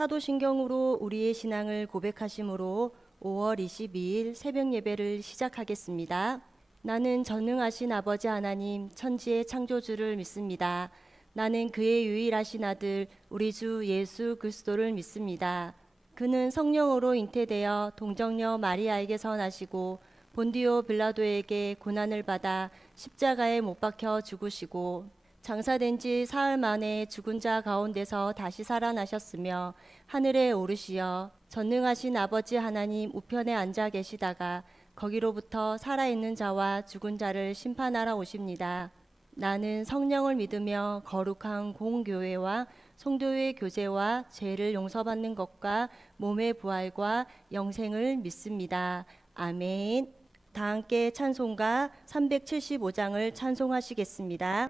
사도신경으로 우리의 신앙을 고백하심으로 5월 22일 새벽 예배를 시작하겠습니다. 나는 전능하신 아버지 하나님 천지의 창조주를 믿습니다. 나는 그의 유일하신 아들 우리 주 예수 그리스도를 믿습니다. 그는 성령으로 잉태되어 동정녀 마리아에게서 나시고 본디오 빌라도에게 고난을 받아 십자가에 못 박혀 죽으시고 장사된 지 사흘 만에 죽은 자 가운데서 다시 살아나셨으며 하늘에 오르시어 전능하신 아버지 하나님 우편에 앉아 계시다가 거기로부터 살아있는 자와 죽은 자를 심판하러 오십니다. 나는 성령을 믿으며 거룩한 공교회와 성도의 교제와 죄를 용서받는 것과 몸의 부활과 영생을 믿습니다. 아멘. 다 함께 찬송가 375장을 찬송하시겠습니다.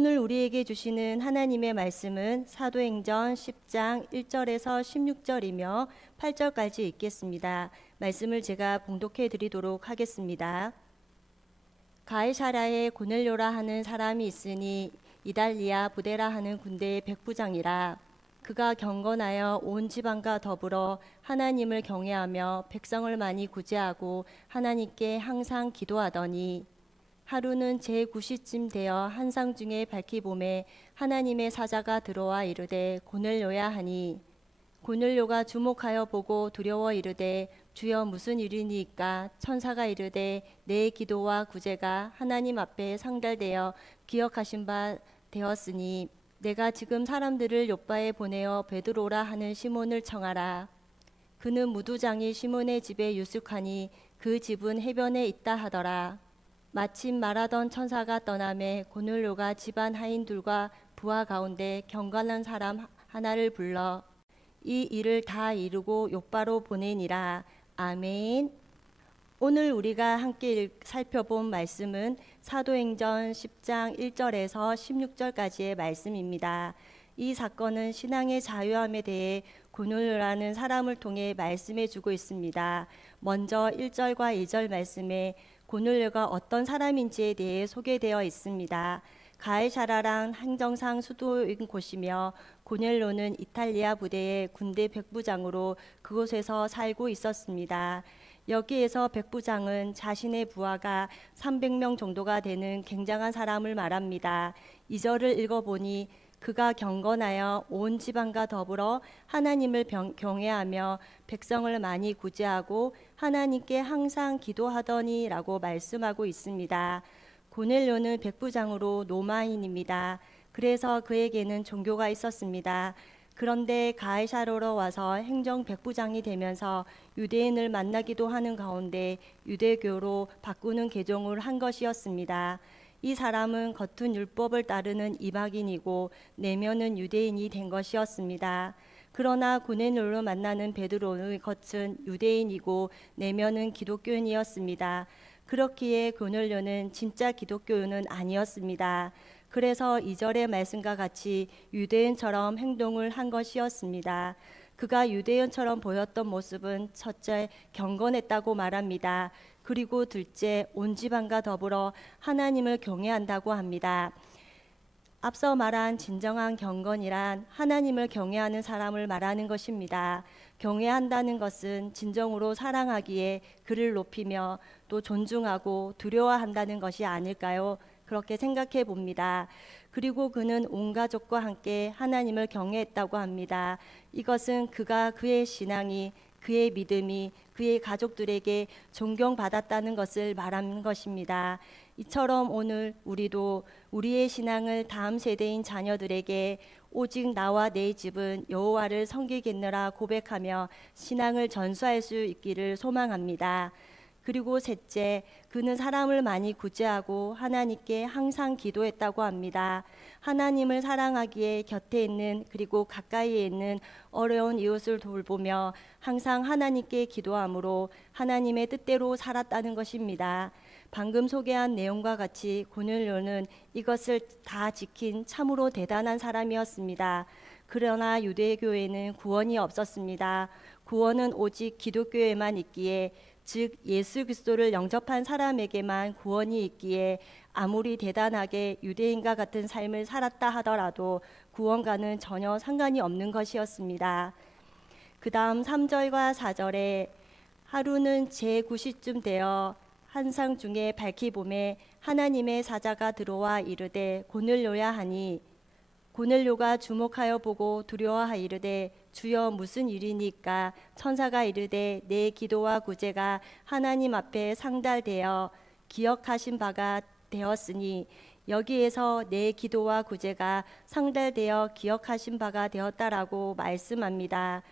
오늘 우리에게 주시는 하나님의 말씀은 사도행전 10장 1절에서 16절이며 8절까지 읽겠습니다. 말씀을 제가 봉독해 드리도록 하겠습니다. 가이사랴에 고넬료라 하는 사람이 있으니 이달리아 부데라 하는 군대의 백부장이라. 그가 경건하여 온 지방과 더불어 하나님을 경외하며 백성을 많이 구제하고 하나님께 항상 기도하더니 하루는 제9시쯤 되어 한상 중에 밝히 보매 하나님의 사자가 들어와 이르되 고넬료야 하니 고넬료가 주목하여 보고 두려워 이르되 주여 무슨 일이니까? 천사가 이르되 내 기도와 구제가 하나님 앞에 상달되어 기억하신 바 되었으니 내가 지금 사람들을 요빠에 보내어 베드로라 하는 시몬을 청하라. 그는 무두장이 시몬의 집에 유숙하니 그 집은 해변에 있다 하더라. 마침 말하던 천사가 떠나매 고넬료가 집안 하인들과 부하 가운데 경건한 사람 하나를 불러 이 일을 다 이루고 요빠로 보내니라. 아멘. 오늘 우리가 함께 살펴본 말씀은 사도행전 10장 1절에서 16절까지의 말씀입니다. 이 사건은 신앙의 자유함에 대해 고넬료라는 사람을 통해 말씀해 주고 있습니다. 먼저 1절과 2절 말씀에 고넬료가 어떤 사람인지에 대해 소개되어 있습니다. 가이사랴란 행정상 수도인 곳이며 고넬료는 이탈리아 부대의 군대 백부장으로 그곳에서 살고 있었습니다. 여기에서 백부장은 자신의 부하가 300명 정도가 되는 굉장한 사람을 말합니다. 2절을 읽어보니 그가 경건하여 온 지방과 더불어 하나님을 경외하며 백성을 많이 구제하고 하나님께 항상 기도하더니 라고 말씀하고 있습니다. 고넬료는 백부장으로 로마인입니다. 그래서 그에게는 종교가 있었습니다. 그런데 가이사로로 와서 행정 백부장이 되면서 유대인을 만나기도 하는 가운데 유대교로 바꾸는 개종을 한 것이었습니다. 이 사람은 겉은 율법을 따르는 이방인이고 내면은 유대인이 된 것이었습니다. 그러나 고넬료를 만나는 베드로의 겉은 유대인이고 내면은 기독교인이었습니다. 그렇기에 고넬료는 진짜 기독교인은 아니었습니다. 그래서 2절의 말씀과 같이 유대인처럼 행동을 한 것이었습니다. 그가 유대인처럼 보였던 모습은 첫째, 경건했다고 말합니다. 그리고 둘째, 온 집안과 더불어 하나님을 경외한다고 합니다. 앞서 말한 진정한 경건이란 하나님을 경외하는 사람을 말하는 것입니다. 경외한다는 것은 진정으로 사랑하기에 그를 높이며 또 존중하고 두려워한다는 것이 아닐까요? 그렇게 생각해 봅니다. 그리고 그는 온 가족과 함께 하나님을 경외했다고 합니다. 이것은 그의 신앙이, 그의 믿음이 그의 가족들에게 존경받았다는 것을 말하는 것입니다. 이처럼 오늘 우리도 우리의 신앙을 다음 세대인 자녀들에게 오직 나와 내 집은 여호와를 섬기겠노라 고백하며 신앙을 전수할 수 있기를 소망합니다. 그리고 셋째, 그는 사람을 많이 구제하고 하나님께 항상 기도했다고 합니다. 하나님을 사랑하기에 곁에 있는 그리고 가까이에 있는 어려운 이웃을 돌보며 항상 하나님께 기도함으로 하나님의 뜻대로 살았다는 것입니다. 방금 소개한 내용과 같이 고넬료는 이것을 다 지킨 참으로 대단한 사람이었습니다. 그러나 유대교에는 구원이 없었습니다. 구원은 오직 기독교에만 있기에, 즉 예수 그리스도를 영접한 사람에게만 구원이 있기에 아무리 대단하게 유대인과 같은 삶을 살았다 하더라도 구원과는 전혀 상관이 없는 것이었습니다. 그 다음 3절과 4절에 하루는 제9시쯤 되어 한상 중에 밝히 봄에 하나님의 사자가 들어와 이르되 고넬료야 하니, 고넬료가 주목하여 보고 두려워하이르되 주여 무슨 일이니까? 천사가 이르되 내 기도와 구제가 하나님 앞에 상달되어 기억하신 바가 되었으니, 여기에서 내 기도와 구제가 상달되어 기억하신 바가 되었다라고 말씀합니다.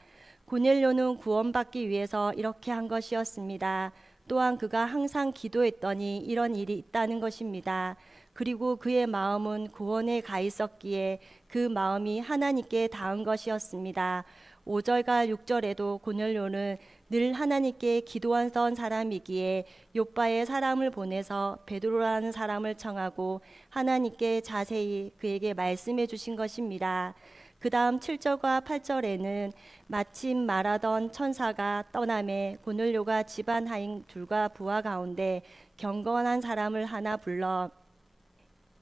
고넬료는 구원받기 위해서 이렇게 한 것이었습니다. 또한 그가 항상 기도했더니 이런 일이 있다는 것입니다. 그리고 그의 마음은 구원에 가 있었기에 그 마음이 하나님께 닿은 것이었습니다. 5절과 6절에도 고넬료는 늘 하나님께 기도하던 사람이기에 욥바에 사람을 보내서 베드로라는 사람을 청하고 하나님께 자세히 그에게 말씀해 주신 것입니다. 그 다음 7절과 8절에는 마침 말하던 천사가 떠남에 고넬료가 집안 하인 둘과 부하 가운데 경건한 사람을 하나 불러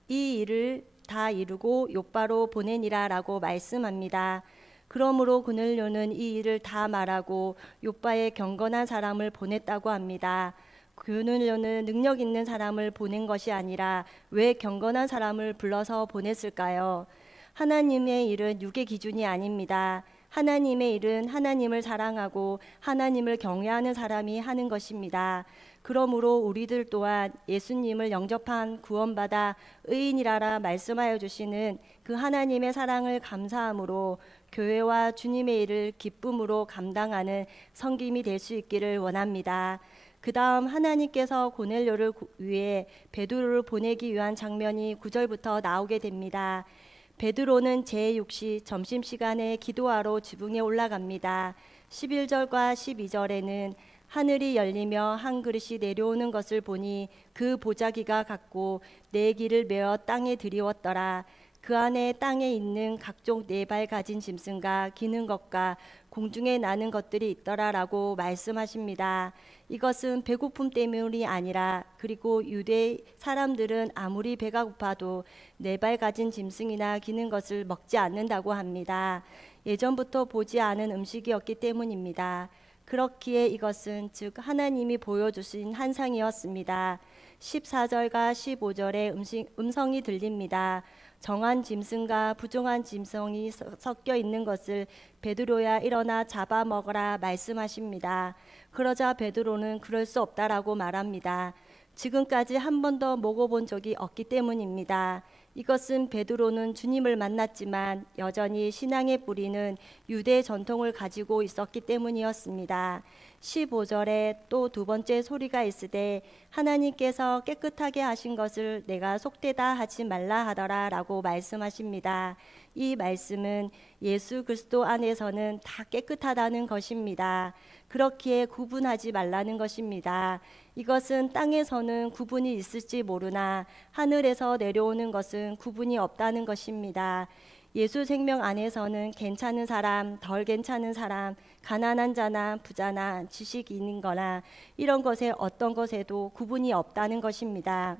이 일을 다 이루고 욥바로 보내니라 라고 말씀합니다. 그러므로 고넬료는 이 일을 다 말하고 욥바에 경건한 사람을 보냈다고 합니다. 고넬료는 능력 있는 사람을 보낸 것이 아니라 왜 경건한 사람을 불러서 보냈을까요? 하나님의 일은 육의 기준이 아닙니다. 하나님의 일은 하나님을 사랑하고 하나님을 경외하는 사람이 하는 것입니다. 그러므로 우리들 또한 예수님을 영접한 구원받아 의인이라라 말씀하여 주시는 그 하나님의 사랑을 감사함으로 교회와 주님의 일을 기쁨으로 감당하는 섬김이 될 수 있기를 원합니다. 그 다음 하나님께서 고넬료를 위해 베드로를 보내기 위한 장면이 9절부터 나오게 됩니다. 베드로는 제6시 점심시간에 기도하러 지붕에 올라갑니다. 11절과 12절에는 하늘이 열리며 한 그릇이 내려오는 것을 보니 그 보자기가 같고 네 길을 메어 땅에 들이웠더라. 그 안에 땅에 있는 각종 네 발 가진 짐승과 기는 것과 공중에 나는 것들이 있더라라고 말씀하십니다. 이것은 배고픔 때문이 아니라, 그리고 유대 사람들은 아무리 배가 고파도 네 발 가진 짐승이나 기는 것을 먹지 않는다고 합니다. 예전부터 보지 않은 음식이었기 때문입니다. 그렇기에 이것은 즉 하나님이 보여주신 환상이었습니다. 14절과 15절에 음성이 들립니다. 정한 짐승과 부정한 짐승이 섞여 있는 것을 베드로야 일어나 잡아먹어라 말씀하십니다. 그러자 베드로는 그럴 수 없다라고 말합니다. 지금까지 한 번도 먹어본 적이 없기 때문입니다. 이것은 베드로는 주님을 만났지만 여전히 신앙의 뿌리는 유대 전통을 가지고 있었기 때문이었습니다. 15절에 또 두 번째 소리가 있으되 하나님께서 깨끗하게 하신 것을 내가 속되다 하지 말라 하더라 라고 말씀하십니다. 이 말씀은 예수 그리스도 안에서는 다 깨끗하다는 것입니다. 그렇기에 구분하지 말라는 것입니다. 이것은 땅에서는 구분이 있을지 모르나 하늘에서 내려오는 것은 구분이 없다는 것입니다. 예수 생명 안에서는 괜찮은 사람, 덜 괜찮은 사람, 가난한 자나 부자나 지식이 있는 거나 이런 것에 어떤 것에도 구분이 없다는 것입니다.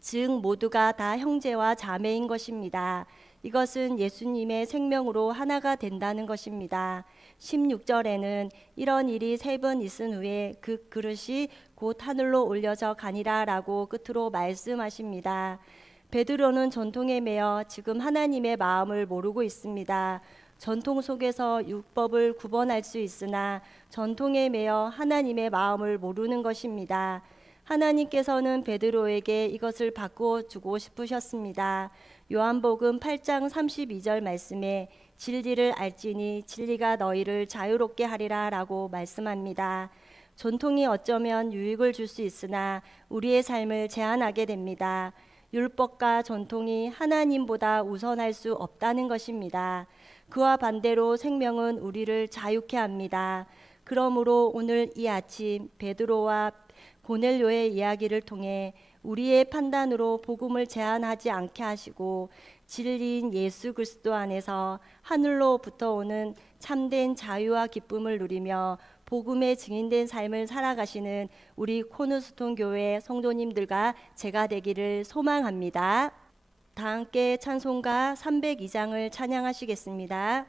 즉 모두가 다 형제와 자매인 것입니다. 이것은 예수님의 생명으로 하나가 된다는 것입니다. 16절에는 이런 일이 3번 있은 후에 그 그릇이 곧 하늘로 올려져 가니라 라고 끝으로 말씀하십니다. 베드로는 전통에 매여 지금 하나님의 마음을 모르고 있습니다. 전통 속에서 율법을 구분할 수 있으나 전통에 매여 하나님의 마음을 모르는 것입니다. 하나님께서는 베드로에게 이것을 바꾸어 주고 싶으셨습니다. 요한복음 8장 32절 말씀에 진리를 알지니 진리가 너희를 자유롭게 하리라 라고 말씀합니다. 전통이 어쩌면 유익을 줄 수 있으나 우리의 삶을 제한하게 됩니다. 율법과 전통이 하나님보다 우선할 수 없다는 것입니다. 그와 반대로 생명은 우리를 자유케 합니다. 그러므로 오늘 이 아침 베드로와 고넬료의 이야기를 통해 우리의 판단으로 복음을 제한하지 않게 하시고 진리인 예수 그리스도 안에서 하늘로부터 오는 참된 자유와 기쁨을 누리며 복음의 증인된 삶을 살아가시는 우리 코너스톤 교회 성도님들과 제가 되기를 소망합니다. 다 함께 찬송가 302장을 찬양하시겠습니다.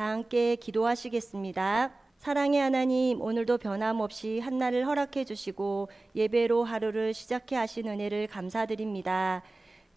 다 함께 기도하시겠습니다. 사랑의 하나님, 오늘도 변함없이 한날을 허락해 주시고 예배로 하루를 시작해 하신 은혜를 감사드립니다.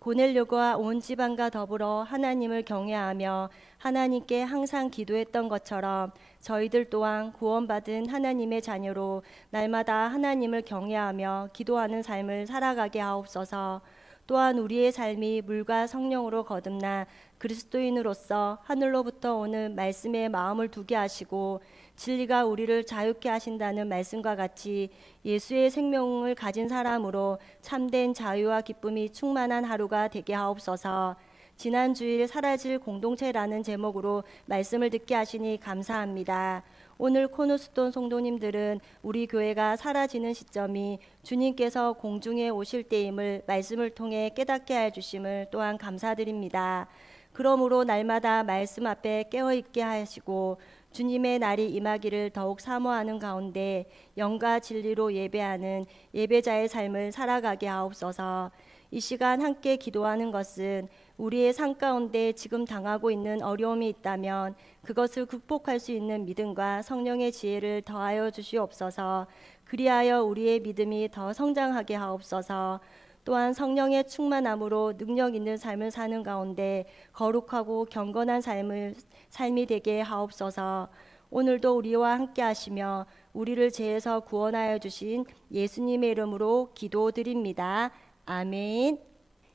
고넬료가 온 집안과 더불어 하나님을 경외하며 하나님께 항상 기도했던 것처럼 저희들 또한 구원받은 하나님의 자녀로 날마다 하나님을 경외하며 기도하는 삶을 살아가게 하옵소서. 또한 우리의 삶이 물과 성령으로 거듭나 그리스도인으로서 하늘로부터 오는 말씀에 마음을 두게 하시고 진리가 우리를 자유케 하신다는 말씀과 같이 예수의 생명을 가진 사람으로 참된 자유와 기쁨이 충만한 하루가 되게 하옵소서. 지난 주일 사라질 공동체라는 제목으로 말씀을 듣게 하시니 감사합니다. 오늘 코너스톤 성도님들은 우리 교회가 사라지는 시점이 주님께서 공중에 오실 때임을 말씀을 통해 깨닫게 해 주심을 또한 감사드립니다. 그러므로 날마다 말씀 앞에 깨어있게 하시고 주님의 날이 임하기를 더욱 사모하는 가운데 영과 진리로 예배하는 예배자의 삶을 살아가게 하옵소서. 이 시간 함께 기도하는 것은 우리의 삶 가운데 지금 당하고 있는 어려움이 있다면 그것을 극복할 수 있는 믿음과 성령의 지혜를 더하여 주시옵소서. 그리하여 우리의 믿음이 더 성장하게 하옵소서. 또한 성령의 충만함으로 능력 있는 삶을 사는 가운데 거룩하고 경건한 삶이 되게 하옵소서. 오늘도 우리와 함께 하시며 우리를 죄에서 구원하여 주신 예수님의 이름으로 기도드립니다. 아멘.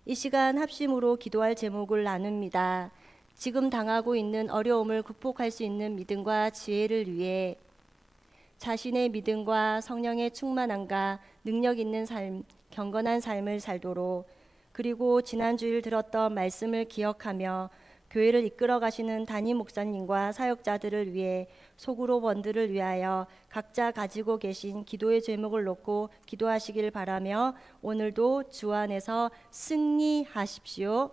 이 시간 합심으로 기도할 제목을 나눕니다. 지금 당하고 있는 어려움을 극복할 수 있는 믿음과 지혜를 위해 자신의 믿음과 성령의 충만함과 능력 있는 삶, 경건한 삶을 살도록, 그리고 지난주일 들었던 말씀을 기억하며 교회를 이끌어 가시는 담임 목사님과 사역자들을 위해 속으로 원들을 위하여 각자 가지고 계신 기도의 제목을 놓고 기도하시길 바라며 오늘도 주 안에서 승리하십시오.